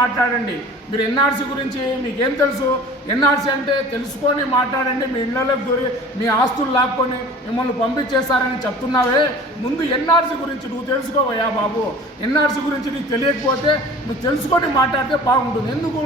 మాట్లాడండి. మీరు ఎన్ఆర్సీ గురించి మీకేం తెలుసు? ఎన్ఆర్సీ అంటే తెలుసుకొని మాట్లాడండి. మీ ఇళ్ళలోకి గురి మీ ఆస్తులు లాక్కొని మిమ్మల్ని పంపించేస్తారని చెప్తున్నావే. ముందు ఎన్ఆర్సీ గురించి నువ్వు తెలుసుకోవయ్యా బాబు. ఎన్ఆర్సీ గురించి నీకు తెలియకపోతే నువ్వు తెలుసుకొని మాట్లాడితే బాగుంటుంది. ఎందుకు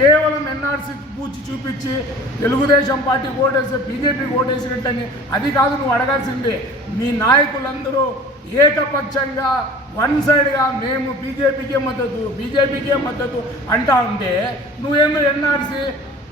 కేవలం ఎన్ఆర్సీ పూచి చూపించి తెలుగుదేశం పార్టీ ఓటేసి బీజేపీ ఓటేసినట్టని అది కాదు నువ్వు అడగాల్సిందే. మీ నాయకులందరూ ఏకపక్షంగా వన్ సైడ్గా మేము బీజేపీకే మద్దతు బీజేపీకే మద్దతు అంటా ఉంటే నువ్వేమో ఎన్ఆర్సీ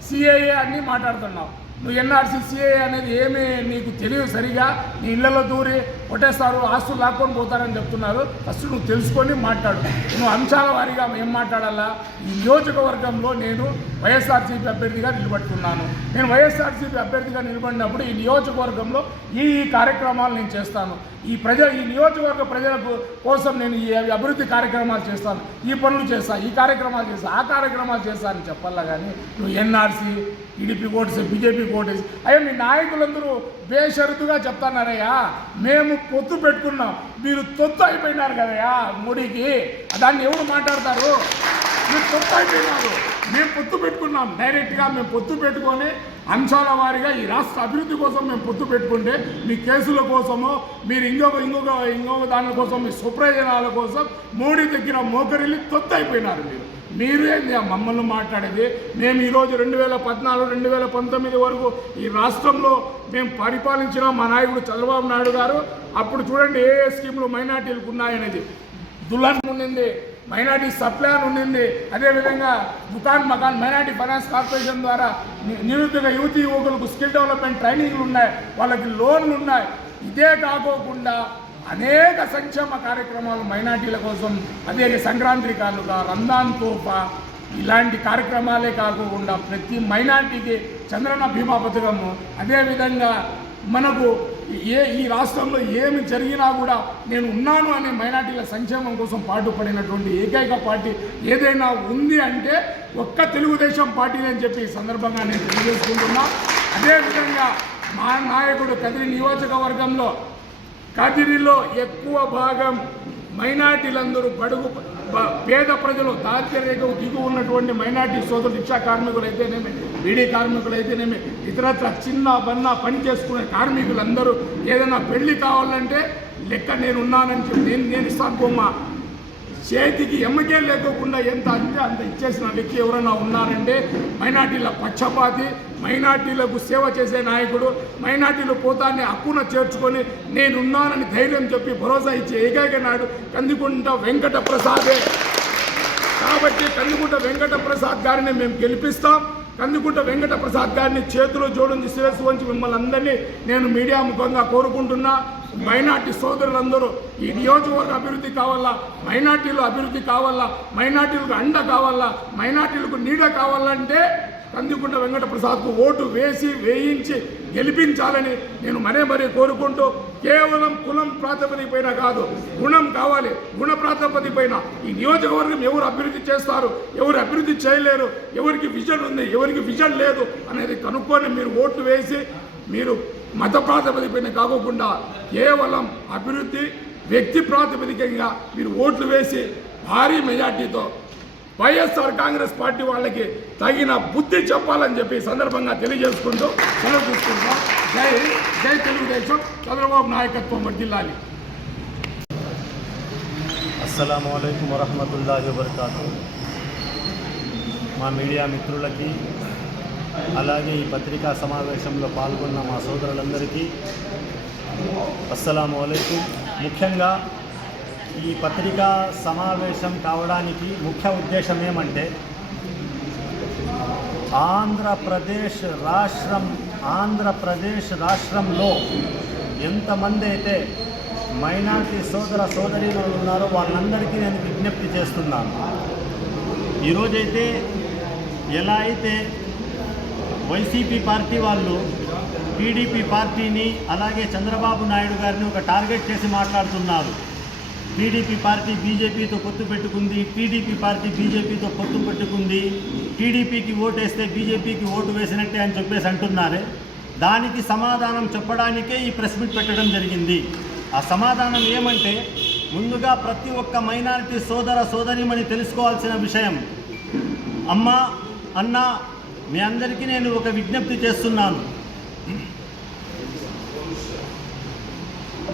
సిఐఏ అన్నీ మాట్లాడుతున్నావు. నువ్వు ఎన్ఆర్సీ అనేది ఏమీ నీకు తెలియదు సరిగా. నీ ఇళ్ళలో దూరి కొట్టేస్తారు ఆస్తులు లాక్కొని పోతారని చెప్తున్నారు. ఫస్ట్ నువ్వు తెలుసుకొని మాట్లాడు. నువ్వు అంశాల వారీగా ఏం మాట్లాడాలా? ఈ నియోజకవర్గంలో నేను వైఎస్ఆర్సీపీ అభ్యర్థిగా నిలబడుతున్నాను. నేను వైఎస్ఆర్సీపీ అభ్యర్థిగా నిలబడినప్పుడు ఈ నియోజకవర్గంలో ఈ ఈ కార్యక్రమాలు నేను చేస్తాను. ఈ ప్రజ ఈ నియోజకవర్గ ప్రజల కోసం నేను ఈ అభివృద్ధి కార్యక్రమాలు చేస్తాను. ఈ పనులు చేస్తాను ఈ కార్యక్రమాలు చేస్తాను ఆ కార్యక్రమాలు చేస్తానని చెప్పాలా కానీ నువ్వు ఎన్ఆర్సీ టీడీపీ ఓట్స్ బీజేపీ ఓటేసి అయ్యా మీ నాయకులందరూ బేషరతుగా చెప్తున్నారయ్యా. మేము పొత్తు పెట్టుకున్నాం. మీరు తొత్తు అయిపోయినారు కదయ్యా మోడీకి. దాన్ని ఎవరు మాట్లాడతారు? మీరు పొత్తు అయిపోయినారు. మేము పొత్తు పెట్టుకున్నాం. డైరెక్ట్గా మేము పొత్తు పెట్టుకొని అంశాల వారీగా ఈ రాష్ట్ర అభివృద్ధి కోసం మేము పొత్తు పెట్టుకుంటే మీ కేసుల కోసమో మీరు ఇంకొక ఇంకొక ఇంకొక దాని కోసం మీ సుప్రయోజనాల కోసం మోడీ దగ్గర మోకరిల్లి తొత్తు అయిపోయినారు మీరు. మీరు ఏంది ఆ మమ్మల్ని మాట్లాడేది. మేము ఈరోజు రెండు వేల పద్నాలుగు రెండు వేల పంతొమ్మిది వరకు ఈ రాష్ట్రంలో మేము పరిపాలించిన మా నాయకుడు చంద్రబాబు నాయుడు గారు అప్పుడు చూడండి ఏ ఏ స్కీములు మైనార్టీలకు ఉన్నాయనేది. దుల్హన్ ఉండింది మైనార్టీ సప్లాన్ ఉండింది అదేవిధంగా దుకాన్ మకాన్ మైనార్టీ ఫైనాన్స్ కార్పొరేషన్ ద్వారా నిరుద్యోగ యువతి యువకులకు స్కిల్ డెవలప్మెంట్ ట్రైనింగ్లు ఉన్నాయి వాళ్ళకి లోన్లు ఉన్నాయి. ఇదే కాకోకుండా అనేక సంక్షేమ కార్యక్రమాలు మైనార్టీల కోసం అదే సంక్రాంతి కానుక రంజాన్ తోఫా ఇలాంటి కార్యక్రమాలే కాకుండా ప్రతి మైనార్టీకి చంద్రన బీమా పథకము అదేవిధంగా మనకు ఏ ఈ రాష్ట్రంలో ఏమి జరిగినా కూడా నేను ఉన్నాను అనే మైనార్టీల సంక్షేమం కోసం పాటుపడినటువంటి ఏకైక పార్టీ ఏదైనా ఉంది అంటే ఒక్క తెలుగుదేశం పార్టీ అని చెప్పి ఈ సందర్భంగా నేను తెలియజేసుకుంటున్నా. అదేవిధంగా మా నాయకుడు కదిరి నియోజకవర్గంలో కదిరిలో ఎక్కువ భాగం మైనార్టీలందరూ బడుగు పేద ప్రజలు దారిద్ర్యరేఖకు దిగు ఉన్నటువంటి మైనార్టీ సోదరులు రిక్షా కార్మికులు అయితేనేమి బీడీ కార్మికులు అయితేనేమి ఇతరత్ర చిన్న బన్న పని చేసుకునే కార్మికులందరూ ఏదైనా పెళ్ళి కావాలంటే లెక్క నేను ఉన్నానని చెప్పి నేను నేను ఇస్తాను బొమ్మ. చేతికి ఎమ్మకే లేకోకుండా ఎంత అంటే అంత ఇచ్చేసిన వ్యక్తి ఎవరైనా ఉన్నారంటే మైనార్టీల పక్షపాతి మైనార్టీలకు సేవ చేసే నాయకుడు మైనార్టీలు పోతాన్ని హక్కున చేర్చుకొని నేనున్నానని ధైర్యం చెప్పి భరోసా ఇచ్చే ఏకైక నాయుడు కందికుంట వెంకట ప్రసాదే కాబట్టి కందికుంట వెంకట ప్రసాద్ గారిని మేము గెలిపిస్తాం. కందుకుంట వెంకట ప్రసాద్ గారిని చేతిలో జోడించి శిరస్సు వంచి మిమ్మల్ని అందరినీ నేను మీడియా ముఖంగా కోరుకుంటున్నా. మైనార్టీ సోదరులందరూ ఈ నియోజకవర్గ అభివృద్ధి కావాలా? మైనార్టీలు అభివృద్ధి కావాలా? మైనార్టీలకు అండ కావాలా? మైనార్టీలకు నీడ కావాలంటే కందికుంట వెంకట ప్రసాద్కు ఓటు వేసి వేయించి గెలిపించాలని నేను మరే మరీ కోరుకుంటూ కేవలం కులం ప్రాతిపదికపైన కాదు గుణం కావాలి. గుణ ప్రాతిపదికపైన ఈ నియోజకవర్గం ఎవరు అభివృద్ధి చేస్తారు ఎవరు అభివృద్ధి చేయలేరు ఎవరికి విజన్ ఉంది ఎవరికి విజన్ లేదు అనేది కనుక్కొని మీరు ఓట్లు వేసి మీరు మత ప్రాతిపదికపైన కాకుండా కేవలం అభివృద్ధి వ్యక్తి ప్రాతిపదికంగా మీరు ఓట్లు వేసి భారీ మెజార్టీతో వైఎస్ఆర్ కాంగ్రెస్ పార్టీ వాళ్ళకి తగిన బుద్ధి చెప్పాలని చెప్పి సందర్భంగా తెలియజేసుకుంటూ సెలవు తీసుకుంటాం జై జై తెలుగుదేశం చంద్రబాబు నాయకత్వం వర్దిల్లాలి అస్సలం అయికం వరహమతుల్లాహి వబర్కాతు. మా మీడియా మిత్రులకి అలాగే ఈ పత్రికా సమావేశంలో పాల్గొన్న మా సోదరులందరికీ అస్సలం వలైకు ముఖ్యంగా ఈ పత్రికా సమావేశం కావడానికి ముఖ్య ఉద్దేశం ఏమంటే ఆంధ్రప్రదేశ్ రాష్ట్రం ఆంధ్రప్రదేశ్ రాష్ట్రంలో ఎంతమంది అయితే మైనార్టీ సోదర సోదరీలు ఉన్నారో వాళ్ళందరికీ నేను విజ్ఞప్తి చేస్తున్నాను. ఈరోజైతే ఎలా అయితే వైసీపీ పార్టీ వాళ్ళు టీడీపీ పార్టీని అలాగే చంద్రబాబు నాయుడు గారిని ఒక టార్గెట్ చేసి మాట్లాడుతున్నారు టీడీపీ పార్టీ బీజేపీతో పొత్తు పెట్టుకుంది టీడీపీ పార్టీ బీజేపీతో పొత్తు పెట్టుకుంది టీడీపీకి ఓటేస్తే బీజేపీకి ఓటు వేసినట్టే అని చెప్పేసి అంటున్నారే. దానికి సమాధానం చెప్పడానికే ఈ ప్రెస్ మీట్ పెట్టడం జరిగింది. ఆ సమాధానం ఏమంటే ముందుగా ప్రతి ఒక్క మైనారిటీ సోదర సోదరిమని తెలుసుకోవాల్సిన విషయం. అమ్మ అన్న మీ అందరికీ నేను ఒక విజ్ఞప్తి చేస్తున్నాను.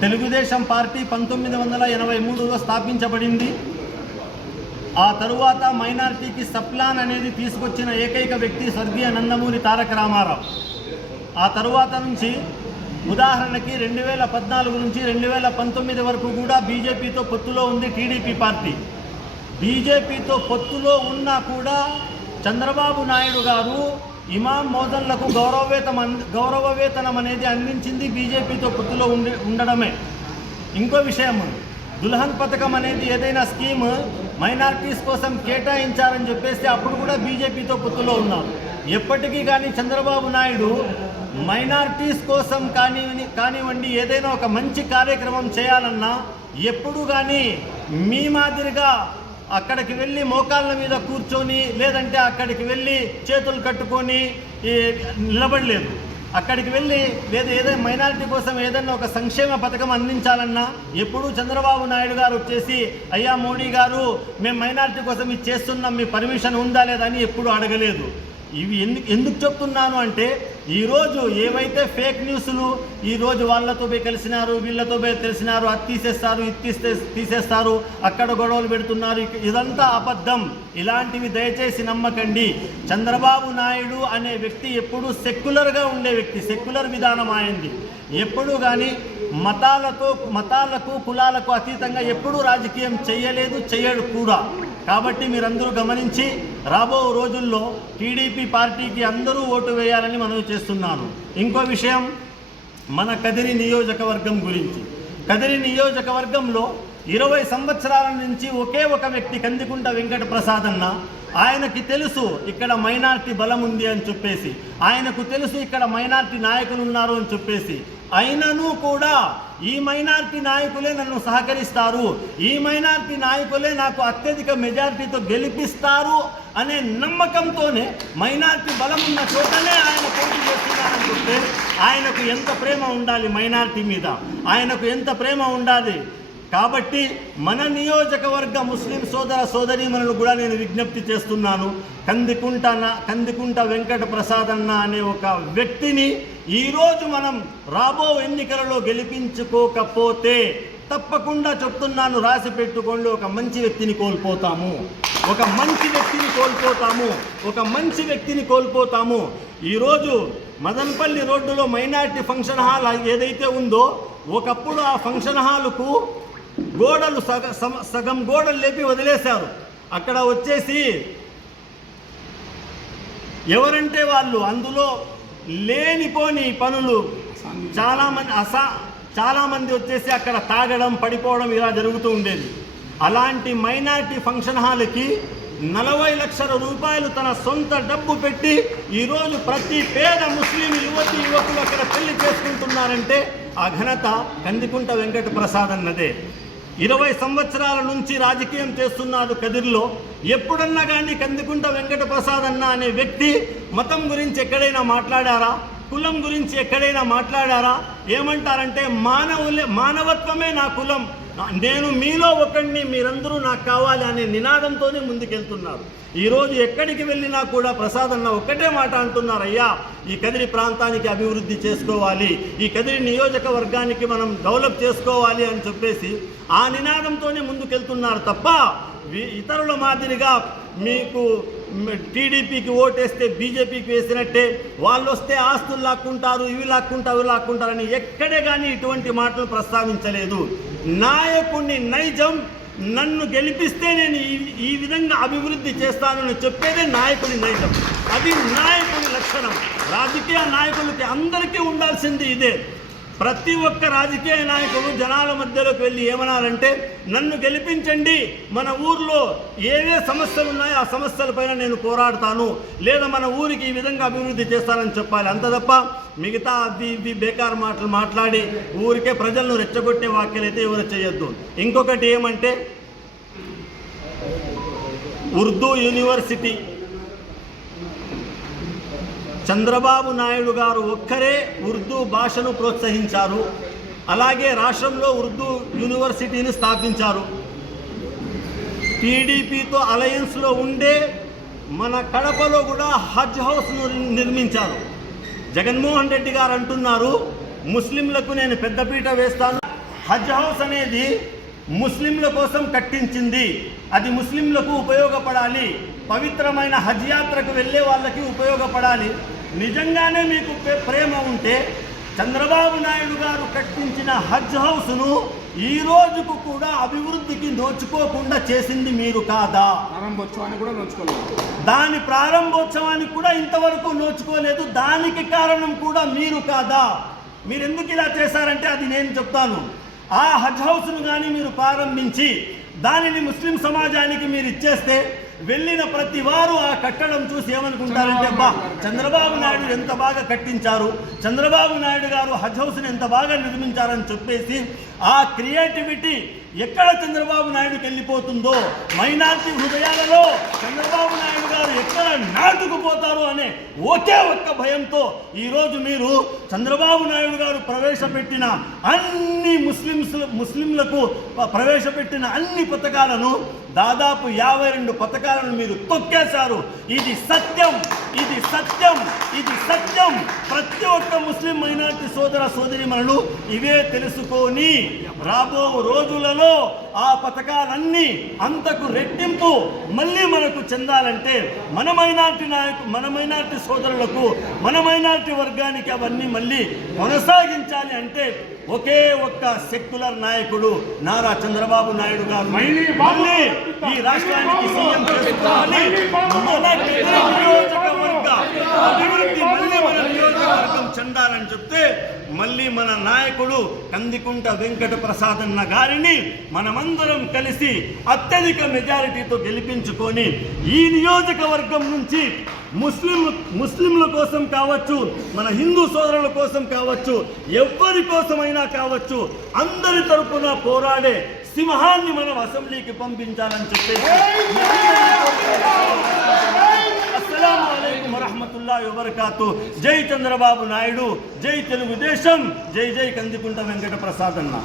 తెలుగుదేశం పార్టీ పంతొమ్మిది వందల ఎనభై మూడులో స్థాపించబడింది. ఆ తరువాత మైనారిటీకి సప్లాన్ అనేది తీసుకొచ్చిన ఏకైక వ్యక్తి స్వర్గీయ నందమూరి తారక రామారావు. ఆ తరువాత నుంచి ఉదాహరణకి రెండు వేల పద్నాలుగు నుంచి రెండు వేల పంతొమ్మిది వరకు కూడా బీజేపీతో పొత్తులో ఉంది టీడీపీ పార్టీ. బీజేపీతో పొత్తులో ఉన్నా కూడా చంద్రబాబు నాయుడు గారు ఇమాం మోదన్లకు గౌరవవేతం అంద గౌరవవేతనం అనేది అందించింది బీజేపీతో పొత్తులో ఉండి ఉండడమే. ఇంకో విషయం దుల్హన్ పథకం అనేది ఏదైనా స్కీమ్ మైనార్టీస్ కోసం కేటాయించారని చెప్పేసి అప్పుడు కూడా బీజేపీతో పొత్తులో ఉన్నారు. ఎప్పటికీ కానీ చంద్రబాబు నాయుడు మైనార్టీస్ కోసం కానివ్వండి కానివ్వండి ఏదైనా ఒక మంచి కార్యక్రమం చేయాలన్నా ఎప్పుడు కానీ మీ మాదిరిగా అక్కడికి వెళ్ళి మోకాళ్ళ మీద కూర్చొని లేదంటే అక్కడికి వెళ్ళి చేతులు కట్టుకొని నిలబడలేదు. అక్కడికి వెళ్ళి లేదా ఏదైనా మైనారిటీ కోసం ఏదైనా ఒక సంక్షేమ పథకం అందించాలన్నా ఎప్పుడూ చంద్రబాబు నాయుడు గారు వచ్చేసి అయ్యా మోడీ గారు మేము మైనారిటీ కోసం ఇది చేస్తున్నాం మీ పర్మిషన్ ఉందా లేదా? అని ఎప్పుడు అడగలేదు. ఇవి ఎందుకు ఎందుకు చెప్తున్నాను అంటే ఈరోజు ఏవైతే ఫేక్ న్యూస్లు ఈరోజు వాళ్ళతో పోయి కలిసినారు వీళ్ళతో పోయి తెలిసినారు అది తీసేస్తారు ఇది తీస్తే తీసేస్తారు అక్కడ గొడవలు పెడుతున్నారు ఇదంతా అబద్ధం. ఇలాంటివి దయచేసి నమ్మకండి. చంద్రబాబు నాయుడు అనే వ్యక్తి ఎప్పుడూ సెక్యులర్గా ఉండే వ్యక్తి సెక్యులర్ విధానం ఆయనది. ఎప్పుడూ కానీ మతాలతో మతాలకు కులాలకు అతీతంగా ఎప్పుడూ రాజకీయం చేయలేదు చేయడు కూడా. కాబట్టి మీరందరూ గమనించి రాబో రోజుల్లో టీడీపీ పార్టీకి అందరూ ఓటు వేయాలని మనం చేస్తున్నాను. ఇంకో విషయం మన కదిరి నియోజకవర్గం గురించి. కదిరి నియోజకవర్గంలో ఇరవై సంవత్సరాల నుంచి ఒకే ఒక వ్యక్తి కందికుంట వెంకట ప్రసాద్ అన్న ఆయనకి తెలుసు ఇక్కడ మైనార్టీ బలం ఉంది అని చెప్పేసి ఆయనకు తెలుసు ఇక్కడ మైనార్టీ నాయకులు ఉన్నారు అని చెప్పేసి అయినను కూడా ఈ మైనార్టీ నాయకులే నన్ను సహకరిస్తారు. ఈ మైనార్టీ నాయకులే నాకు అత్యధిక మెజారిటీతో గెలిపిస్తారు అనే నమ్మకంతోనే మైనార్టీ బలం ఉన్న చోటనే ఆయన పోటీ చేస్తున్నారని చెప్తే ఆయనకు ఎంత ప్రేమ ఉండాలి మైనార్టీ మీద? ఆయనకు ఎంత ప్రేమ ఉండాలి? కాబట్టి మన నియోజకవర్గ ముస్లిం సోదర సోదరీమణులు కూడా నేను విజ్ఞప్తి చేస్తున్నాను. కందికుంట కందికుంట వెంకట ప్రసాద్ అన్న అనే ఒక వ్యక్తిని ఈరోజు మనం రాబో ఎన్నికలలో గెలిపించుకోకపోతే తప్పకుండా చెప్తున్నాను రాసి పెట్టుకోండి ఒక మంచి వ్యక్తిని కోల్పోతాము. ఒక మంచి వ్యక్తిని కోల్పోతాము. ఒక మంచి వ్యక్తిని కోల్పోతాము. ఈరోజు మదనపల్లి రోడ్డులో మైనార్టీ ఫంక్షన్ హాల్ ఏదైతే ఉందో ఒకప్పుడు ఆ ఫంక్షన్ హాలుకు గోడలు సగ సగం గోడలు లేపి వదిలేశారు. అక్కడ వచ్చేసి ఎవరంటే వాళ్ళు? అందులో లేనిపోని పనులు చాలామంది అసా చాలామంది వచ్చేసి అక్కడ తాగడం పడిపోవడం ఇలా జరుగుతూ ఉండేది. అలాంటి మైనారిటీ ఫంక్షన్ హాల్కి నలభై లక్షల రూపాయలు తన సొంత డబ్బు పెట్టి ఈరోజు ప్రతి పేద ముస్లిం యువతి యువకులు అక్కడ పెళ్ళి చేసుకుంటున్నారంటే ఆ ఘనత కందికుంట వెంకట ప్రసాద్ అన్నదే. ఇరవై సంవత్సరాల నుంచి రాజకీయం చేస్తున్నాడు కదిర్లో. ఎప్పుడన్నా కానీ కందికుంట వెంకట ప్రసాద్ అన్న అనే వ్యక్తి మతం గురించి ఎక్కడైనా మాట్లాడారా? కులం గురించి ఎక్కడైనా మాట్లాడారా? ఏమంటారంటే మానవులే మానవత్వమే నా కులం. నేను మీలో ఒకడిని మీరందరూ నాకు కావాలి అనే నినాదంతోనే ముందుకెళ్తున్నారు. ఈరోజు ఎక్కడికి వెళ్ళినా కూడా ప్రసాద్ అన్న ఒక్కటే మాట అంటున్నారు అయ్యా ఈ కదిరి ప్రాంతానికి అభివృద్ధి చేసుకోవాలి ఈ కదిరి నియోజకవర్గానికి మనం డెవలప్ చేసుకోవాలి అని చెప్పేసి ఆ నినాదంతోనే ముందుకెళ్తున్నారు తప్ప ఇతరుల మాదిరిగా మీకు టీడీపీకి ఓటేస్తే బీజేపీకి వేసినట్టే వాళ్ళు వస్తే ఆస్తులు లాక్కుంటారు ఇవి లాక్కుంటారు ఇవి లాక్కుంటారని ఎక్కడే కానీ ఇటువంటి మాటలు ప్రస్తావించలేదు. నాయకుడిని నైజం నన్ను గెలిపిస్తే నేను ఈ ఈ విధంగా అభివృద్ధి చేస్తానని చెప్పేదే నాయకుడి నైజం. అది నాయకుడి లక్షణం. రాజకీయ నాయకులకి అందరికీ ఉండాల్సింది ఇదే. ప్రతి ఒక్క రాజకీయ నాయకుడు జనాల మధ్యలోకి వెళ్ళి ఏమనాలంటే నన్ను గెలిపించండి. మన ఊర్లో ఏవే సమస్యలు ఉన్నాయో ఆ సమస్యలపైన నేను పోరాడతాను. లేదా మన ఊరికి ఈ విధంగా అభివృద్ధి చేస్తానని చెప్పాలి. అంత తప్ప మిగతా అది ఇవి బేకార్ మాటలు మాట్లాడి ఊరికే ప్రజలను రెచ్చగొట్టే వ్యాఖ్యలు అయితే ఎవరు చేయొద్దు. ఇంకొకటి ఏమంటే ఉర్దూ యూనివర్సిటీ చంద్రబాబు నాయుడు గారు ఒక్కరే ఉర్దూ భాషను ప్రోత్సహించారు. అలాగే రాష్ట్రంలో ఉర్దూ యూనివర్సిటీని స్థాపించారు. టీడీపీతో అలయన్స్లో ఉండే మన కడపలో కూడా హజ్ హౌస్ను నిర్మించారు. జగన్మోహన్ రెడ్డి గారు అంటున్నారు ముస్లింలకు నేను పెద్దపీట వేస్తాను. హజ్ హౌస్ అనేది ముస్లింల కోసం కట్టించింది. అది ముస్లింలకు ఉపయోగపడాలి. పవిత్రమైన హజ్ యాత్రకు వెళ్ళే వాళ్ళకి ఉపయోగపడాలి. నిజంగానే మీకు ప్రే- ప్రేమ ఉంటే చంద్రబాబు నాయుడు గారు కట్టించిన హజ్ హౌస్ను ఈ రోజుకు కూడా అభివృద్ధికి నోచుకోకుండా చేసింది మీరు కాదా? ప్రారంభోత్సవాన్ని కూడా నోచుకోలేదు. దాని ప్రారంభోత్సవానికి కూడా ఇంతవరకు నోచుకోలేదు. దానికి కారణం కూడా మీరు కాదా? మీరు ఎందుకు ఇలా చేశారంటే అది నేను చెప్తాను. ఆ హజ్ హౌస్ను కానీ మీరు ప్రారంభించి దానిని ముస్లిం సమాజానికి మీరు ఇచ్చేస్తే వెళ్ళిన ప్రతి వారు ఆ కట్టడం చూసి ఏమనుకుంటారంటే బా చంద్రబాబు నాయుడు ఎంత బాగా కట్టించారు. చంద్రబాబు నాయుడు గారు హజ్ హౌస్ని ఎంత బాగా నిర్మించారని చెప్పేసి ఆ క్రియేటివిటీ ఎక్కడ చంద్రబాబు నాయుడుకి వెళ్ళిపోతుందో మైనార్టీ హృదయాలలో చంద్రబాబు నాయుడు గారు ఎక్కడ నాటుకుపోతారు అనే ఒకే ఒక్క భయంతో ఈరోజు మీరు చంద్రబాబు నాయుడు గారు ప్రవేశపెట్టిన అన్ని ముస్లిమ్స్ ముస్లింలకు ప్రవేశపెట్టిన అన్ని పథకాలను దాదాపు యాభై రెండు పథకాలను మీరు తొక్కేశారు. ఇది సత్యం. ఇది సత్యం ఇది సత్యం. ప్రతి ఒక్క ముస్లిం మైనారిటీ సోదర సోదరిమణులు ఇవే తెలుసుకొని రాబో రోజులలో ఆ పథకాలన్నీ అంతకు రెట్టింపు మళ్ళీ మనకు చెందాలంటే మన మైనార్టీ నాయకు మన మైనార్టీ సోదరులకు మన మైనార్టీ వర్గానికి అవన్నీ మళ్ళీ కొనసాగించాలి అంటే ఒకే ఒక్క సెక్యులర్ నాయకుడు నారా చంద్రబాబు నాయుడు గారు. మళ్ళీ ఈ రాష్ట్రానికి సీఎం చేసుకోవాలి మన నియోజకవర్గ అభివృద్ధి మళ్ళీ మన నియోజకవర్గం చెందాలని చెప్తే మళ్ళీ మన నాయకుడు కందికుంట వెంకట ప్రసాద్ అన్న గారిని మనమందరం కలిసి అత్యధిక మెజారిటీతో గెలిపించుకొని ఈ నియోజకవర్గం నుంచి ముస్లిం ముస్లింల కోసం కావచ్చు మన హిందూ సోదరుల కోసం కావచ్చు ఎవరి కోసమైనా కావచ్చు అందరి తరపున పోరాడే సింహాన్ని మనం అసెంబ్లీకి పంపించాలని చెప్పేసి వరహమతుల్లా వబర్కాతు. జై చంద్రబాబు నాయుడు జై తెలుగుదేశం. జై జై కందికుంట వెంకట ప్రసాద్ అన్న.